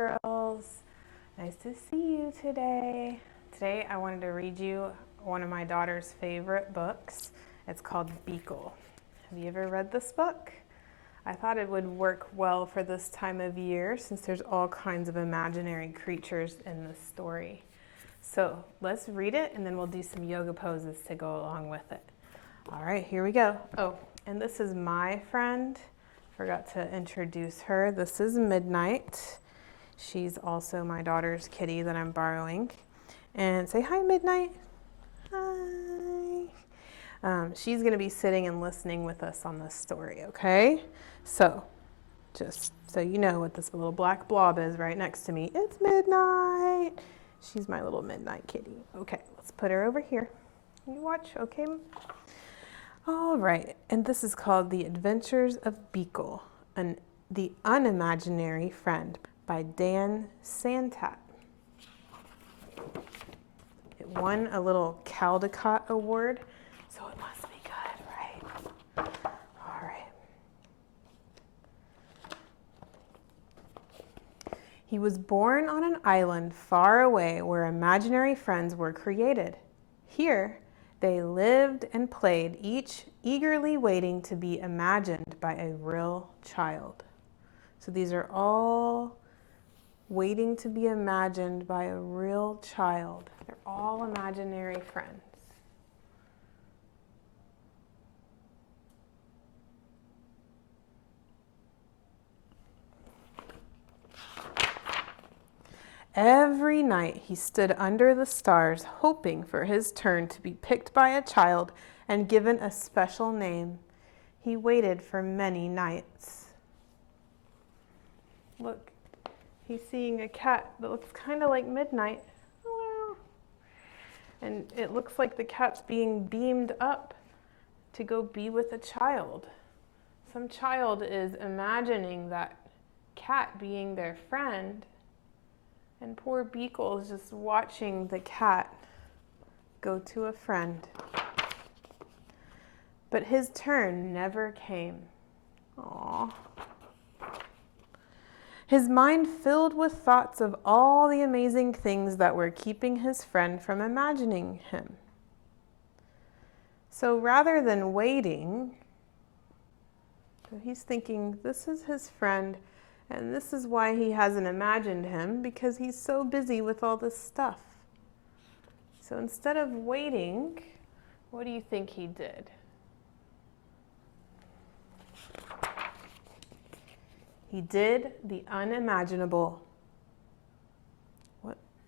girls. Nice to see you today. Today I wanted to read you one of my daughter's favorite books. It's called Beekle. Have you ever read this book? I thought it would work well for this time of year since there's all kinds of imaginary creatures in this story. So let's read it and then we'll do some yoga poses to go along with it. All right, here we go. Oh, and this is my friend. Forgot to introduce her. This is Midnight. She's also my daughter's kitty that I'm borrowing. And say hi, Midnight. Hi. She's going to be sitting and listening with us on this story, okay? So, just so you know what this little black blob is right next to me, it's Midnight. She's my little Midnight kitty. Okay, let's put her over here. You watch, okay? All right, and this is called The Adventures of Beekle, The Unimaginary Friend by Dan Santat. It won a little Caldecott Award, so it must be good, right? All right. He was born on an island far away where imaginary friends were created. Here, they lived and played, each eagerly waiting to be imagined by a real child. So these are all waiting to be imagined by a real child. They're all imaginary friends. Every night he stood under the stars, hoping for his turn to be picked by a child and given a special name. He waited for many nights. Look, he's seeing a cat that looks kind of like Midnight. Hello. And it looks like the cat's being beamed up to go be with a child. Some child is imagining that cat being their friend. And poor Beekle is just watching the cat go to a friend. But his turn never came. Aww. His mind filled with thoughts of all the amazing things that were keeping his friend from imagining him. So rather than waiting, he's thinking, this is his friend, and this is why he hasn't imagined him, because he's so busy with all this stuff. So instead of waiting, what do you think he did? He did the unimaginable.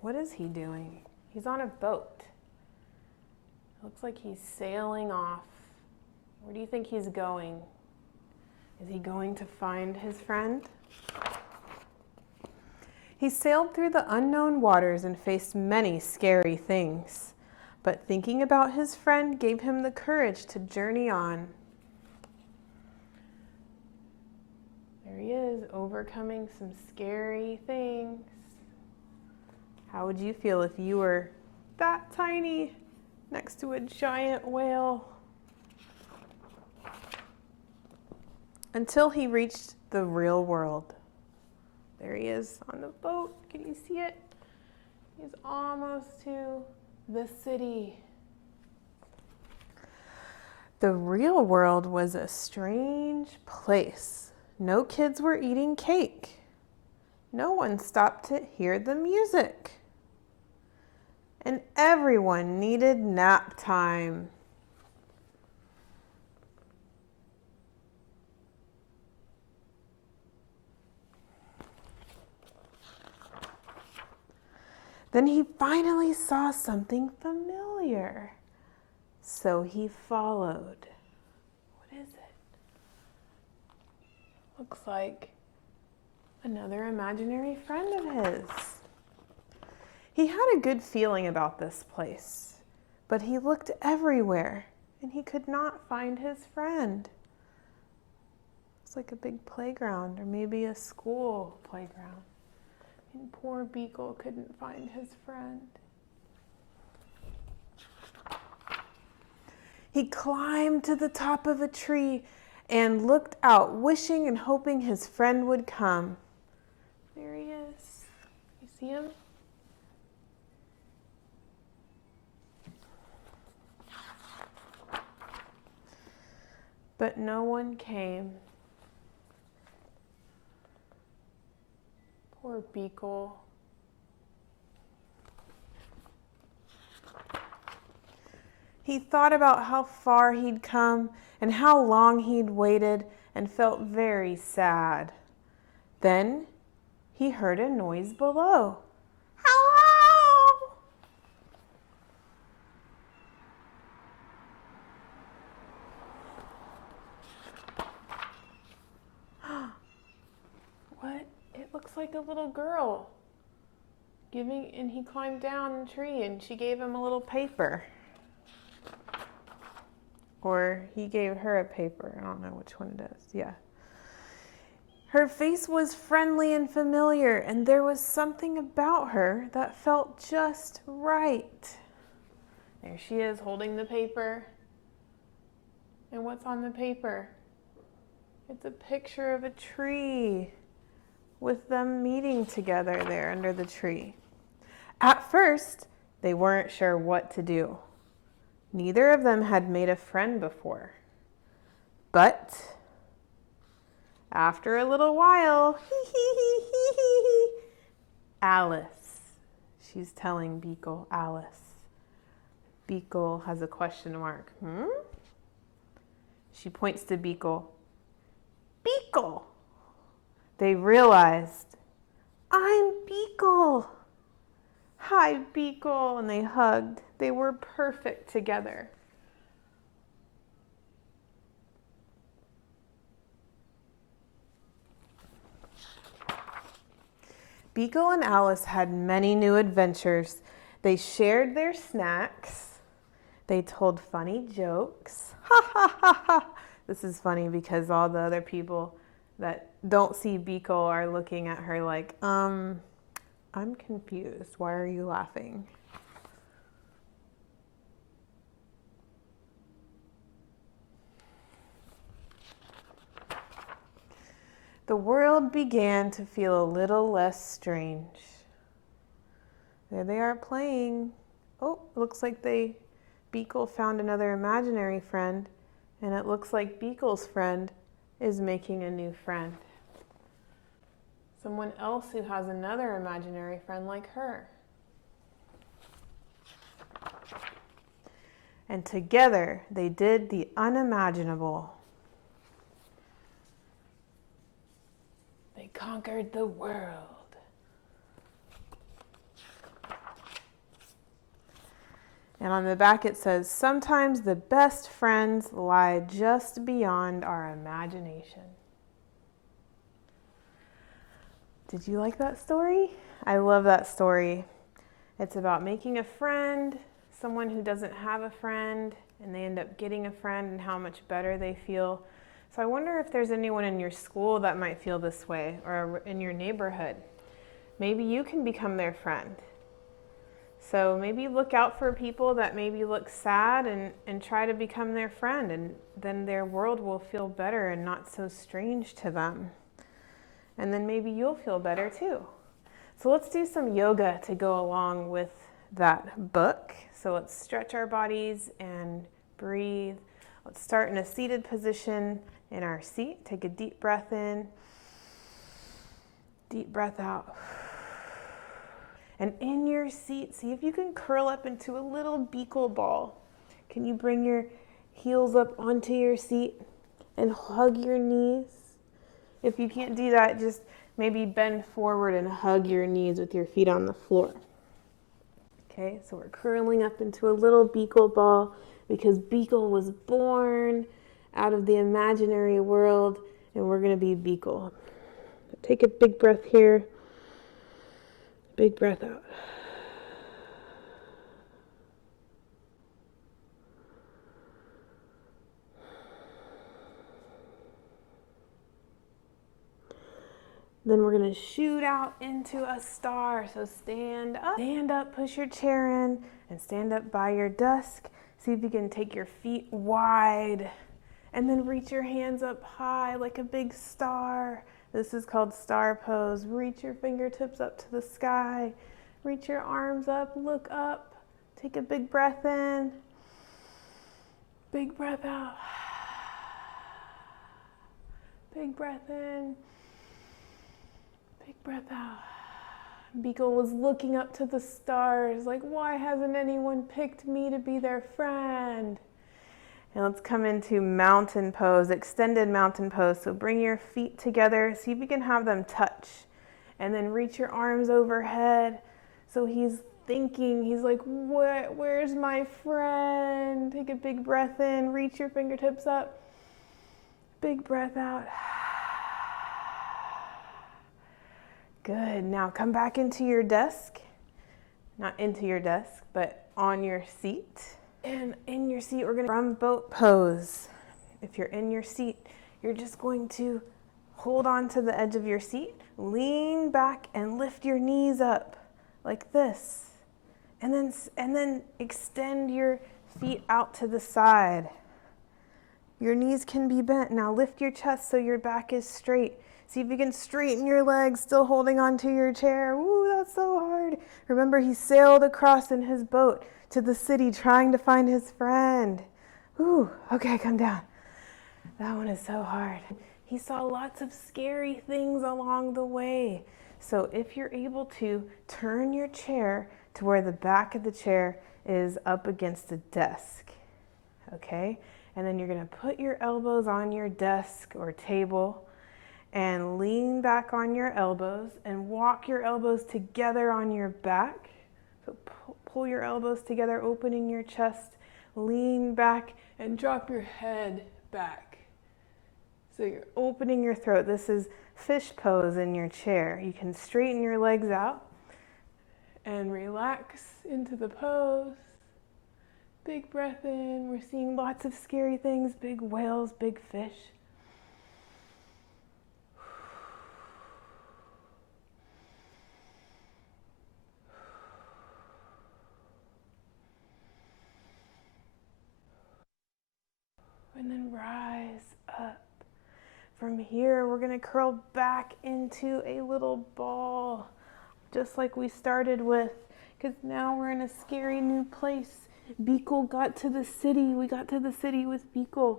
What is he doing? He's on a boat. It looks like he's sailing off. Where do you think he's going? Is he going to find his friend? He sailed through the unknown waters and faced many scary things, but thinking about his friend gave him the courage to journey on. There he is, overcoming some scary things. How would you feel if you were that tiny next to a giant whale? Until he reached the real world. There he is on the boat. Can you see it? He's almost to the city. The real world was a strange place. No kids were eating cake. No one stopped to hear the music. And everyone needed nap time. Then he finally saw something familiar. So he followed. What is it? Looks like another imaginary friend of his. He had a good feeling about this place, but he looked everywhere and he could not find his friend. It's like a big playground or maybe a school playground. And poor Beekle couldn't find his friend. He climbed to the top of a tree and looked out, wishing and hoping his friend would come. There he is. See him? But no one came. Poor Beekle. He thought about how far he'd come and how long he'd waited and felt very sad. Then he heard a noise below. Hello! What? It looks like a little girl and he climbed down the tree and she gave him a little paper. Or he gave her a paper. I don't know which one it is. Yeah. Her face was friendly and familiar, and there was something about her that felt just right. There she is holding the paper. And what's on the paper? It's a picture of a tree with them meeting together there under the tree. At first, they weren't sure what to do. Neither of them had made a friend before. But after a little while, Alice, she's telling Beekle, Alice. Beekle has a question mark. She points to Beekle. Beekle! They realized, I'm Beekle. Hi, Beekle. And they hugged. They were perfect together. Beekle and Alice had many new adventures. They shared their snacks. They told funny jokes. Ha ha ha ha. This is funny because all the other people that don't see Beekle are looking at her like, I'm confused. Why are you laughing? The world began to feel a little less strange. There they are playing. Oh, looks like Beekle found another imaginary friend, and it looks like Beekle's friend is making a new friend. Someone else who has another imaginary friend like her. And together they did the unimaginable. They conquered the world. And on the back it says, sometimes the best friends lie just beyond our imagination. Did you like that story? I love that story. It's about making a friend, someone who doesn't have a friend, and they end up getting a friend and how much better they feel. So I wonder if there's anyone in your school that might feel this way, or in your neighborhood. Maybe you can become their friend. So maybe look out for people that maybe look sad and try to become their friend, and then their world will feel better and not so strange to them. And then maybe you'll feel better too. So let's do some yoga to go along with that book. So let's stretch our bodies and breathe. Let's start in a seated position in our seat. Take a deep breath in, deep breath out. And in your seat, see if you can curl up into a little Beekle ball. Can you bring your heels up onto your seat and hug your knees? If you can't do that, just maybe bend forward and hug your knees with your feet on the floor. Okay, so we're curling up into a little Beekle ball because Beekle was born out of the imaginary world, and we're going to be Beekle. Take a big breath here. Big breath out. Then we're going to shoot out into a star. So stand up, push your chair in, and stand up by your desk. See if you can take your feet wide, and then reach your hands up high like a big star. This is called star pose. Reach your fingertips up to the sky. Reach your arms up, look up. Take a big breath in. Big breath out. Big breath in. Big breath out. Beekle was looking up to the stars like, why hasn't anyone picked me to be their friend? And let's come into mountain pose, extended mountain pose. So bring your feet together. See if you can have them touch. And then reach your arms overhead. So he's thinking, he's like, where's my friend? Take a big breath in, reach your fingertips up. Big breath out. Good. Now come back into your desk. Not into your desk, but on your seat. And in your seat, we're going to from boat pose. If you're in your seat, you're just going to hold on to the edge of your seat, lean back and lift your knees up like this. And then extend your feet out to the side. Your knees can be bent. Now lift your chest so your back is straight. See if you can straighten your legs, still holding onto your chair. Ooh, that's so hard. Remember, he sailed across in his boat to the city trying to find his friend. Ooh, okay, come down. That one is so hard. He saw lots of scary things along the way. So if you're able to, turn your chair to where the back of the chair is up against the desk. Okay? And then you're going to put your elbows on your desk or table and lean back on your elbows and walk your elbows together on your back. So pull your elbows together, opening your chest, lean back and drop your head back. So you're opening your throat. This is fish pose in your chair. You can straighten your legs out and relax into the pose. Big breath in. We're seeing lots of scary things, big whales, big fish. And then rise up. From here, we're going to curl back into a little ball, just like we started with, because now we're in a scary new place. Beekle got to the city. We got to the city with Beekle,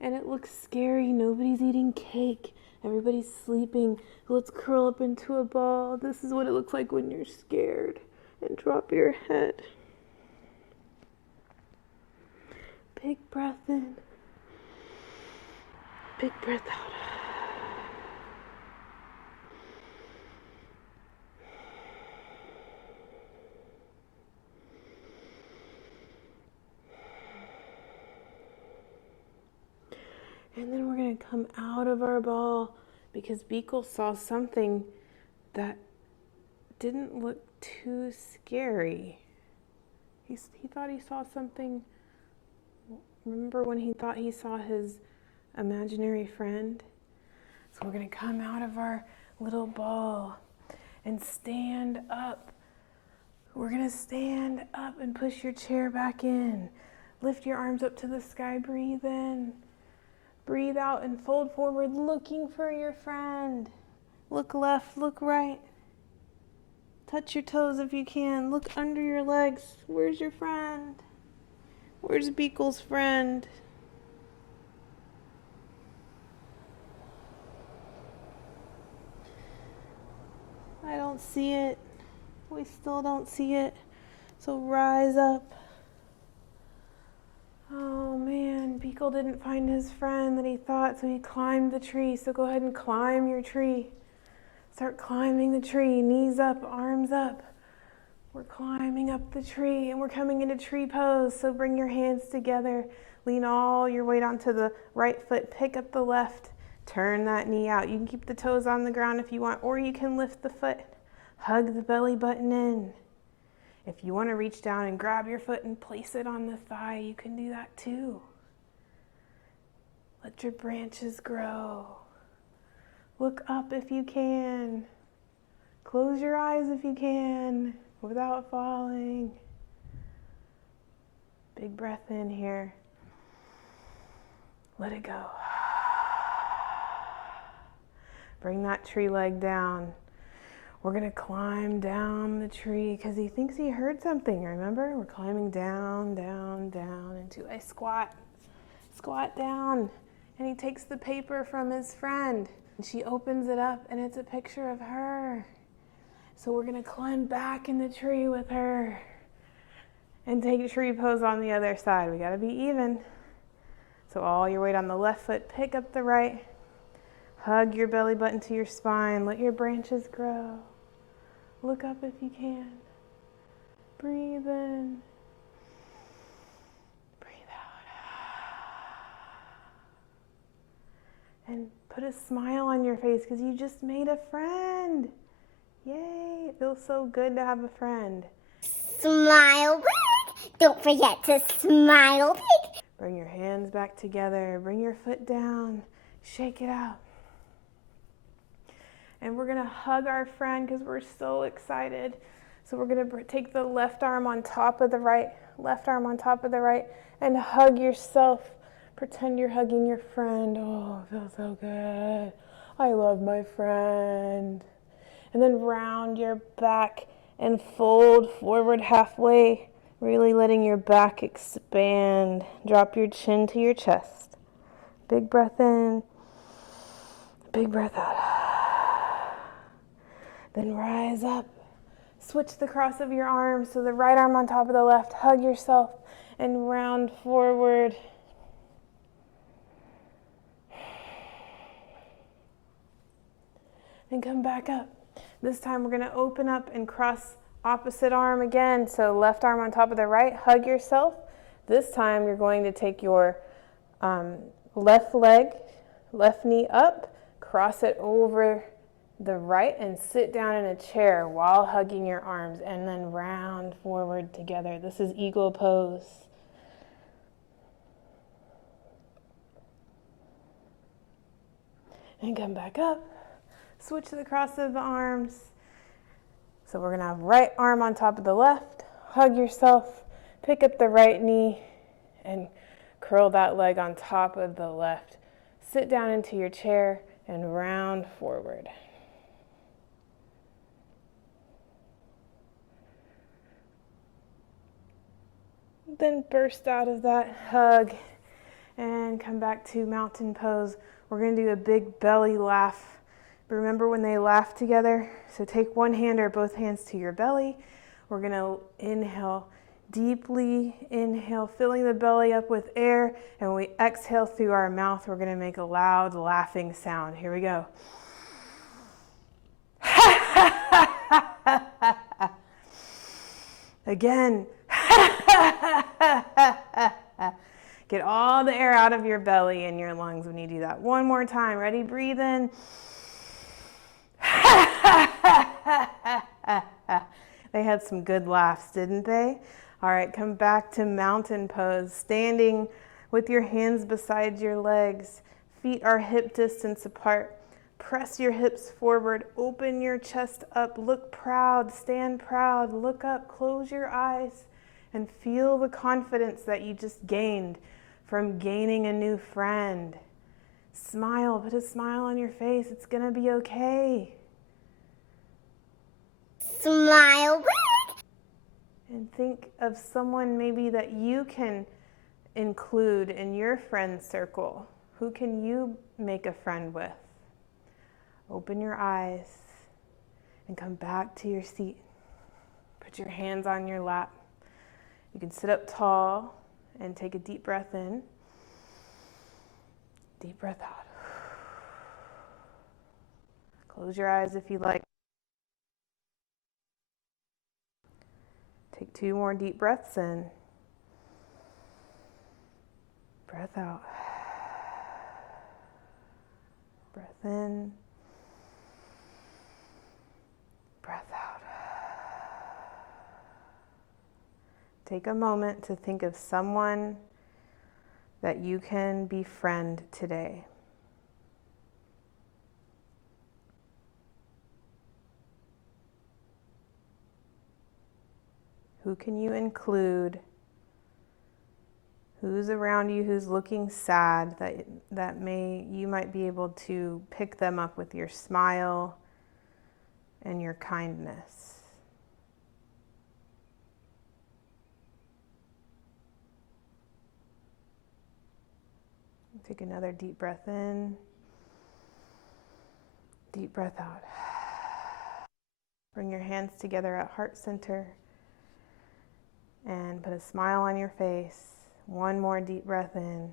and it looks scary. Nobody's eating cake. Everybody's sleeping. Let's curl up into a ball. This is what it looks like when you're scared. And drop your head. Big breath in. Big breath out. And then we're going to come out of our ball because Beekle saw something that didn't look too scary. He thought he saw something. Remember when he thought he saw his imaginary friend? So we're going to come out of our little ball and stand up. We're going to stand up and push your chair back in. Lift your arms up to the sky. Breathe in. Breathe out and fold forward, looking for your friend. Look left, look right. Touch your toes if you can. Look under your legs. Where's your friend? Where's Beekle's friend? I don't see it. We still don't see it. So rise up. Oh man, Beekle didn't find his friend that he thought, so he climbed the tree. So go ahead and climb your tree. Start climbing the tree, knees up, arms up. We're climbing up the tree and we're coming into tree pose. So bring your hands together, lean all your weight onto the right foot, pick up the left, turn that knee out. You can keep the toes on the ground if you want, or you can lift the foot, hug the belly button in. If you want to reach down and grab your foot and place it on the thigh, you can do that too. Let your branches grow. Look up if you can. Close your eyes if you can without falling. Big breath in here. Let it go. Bring that tree leg down. We're gonna climb down the tree because he thinks he heard something, remember? We're climbing down, down, down into a squat. Squat down. And he takes the paper from his friend. And she opens it up and it's a picture of her. So we're gonna climb back in the tree with her and take a tree pose on the other side. We gotta be even. So all your weight on the left foot, pick up the right. Hug your belly button to your spine. Let your branches grow. Look up if you can. Breathe in. Breathe out. And put a smile on your face because you just made a friend. Yay, it feels so good to have a friend. Smile big. Don't forget to smile big. Bring your hands back together. Bring your foot down. Shake it out. And we're gonna hug our friend because we're so excited. So we're gonna take the left arm on top of the right, and hug yourself. Pretend you're hugging your friend. Oh, it feels so good. I love my friend. And then round your back and fold forward halfway, really letting your back expand. Drop your chin to your chest. Big breath in, big breath out. Then rise up. Switch the cross of your arms, so the right arm on top of the left. Hug yourself and round forward. And come back up. This time we're gonna open up and cross opposite arm again. So left arm on top of the right, hug yourself. This time you're going to take your left leg, left knee up, cross it over the right and sit down in a chair while hugging your arms and then round forward together. This is eagle pose. And come back up. Switch to the cross of the arms. So we're gonna have right arm on top of the left, hug yourself, pick up the right knee and curl that leg on top of the left. Sit down into your chair and round forward. Then burst out of that hug and come back to mountain pose. We're gonna do a big belly laugh. Remember when they laugh together? So take one hand or both hands to your belly. We're gonna inhale, deeply inhale, filling the belly up with air. And when we exhale through our mouth, we're gonna make a loud laughing sound. Here we go. Again. Get all the air out of your belly and your lungs when you do that. One more time. Ready? Breathe in. They had some good laughs, didn't they? All right, come back to mountain pose. Standing with your hands beside your legs. Feet are hip distance apart. Press your hips forward. Open your chest up. Look proud. Stand proud. Look up. Close your eyes. And feel the confidence that you just gained from gaining a new friend. Smile, put a smile on your face. It's gonna be okay. Smile big. And think of someone maybe that you can include in your friend circle. Who can you make a friend with? Open your eyes and come back to your seat. Put your hands on your lap. You can sit up tall and take a deep breath in. Deep breath out. Close your eyes if you like. Take 2 more deep breaths in. Breath out. Breath in. Breath out. Take a moment to think of someone that you can befriend today. Who can you include Who's around you who's looking sad, that you might be able to pick them up with your smile and your kindness. Take another deep breath in, deep breath out. Bring your hands together at heart center and put a smile on your face. One more deep breath in.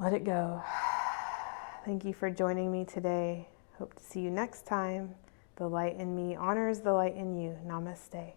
Let it go. Thank you for joining me today. Hope to see you next time. The light in me honors the light in you. Namaste.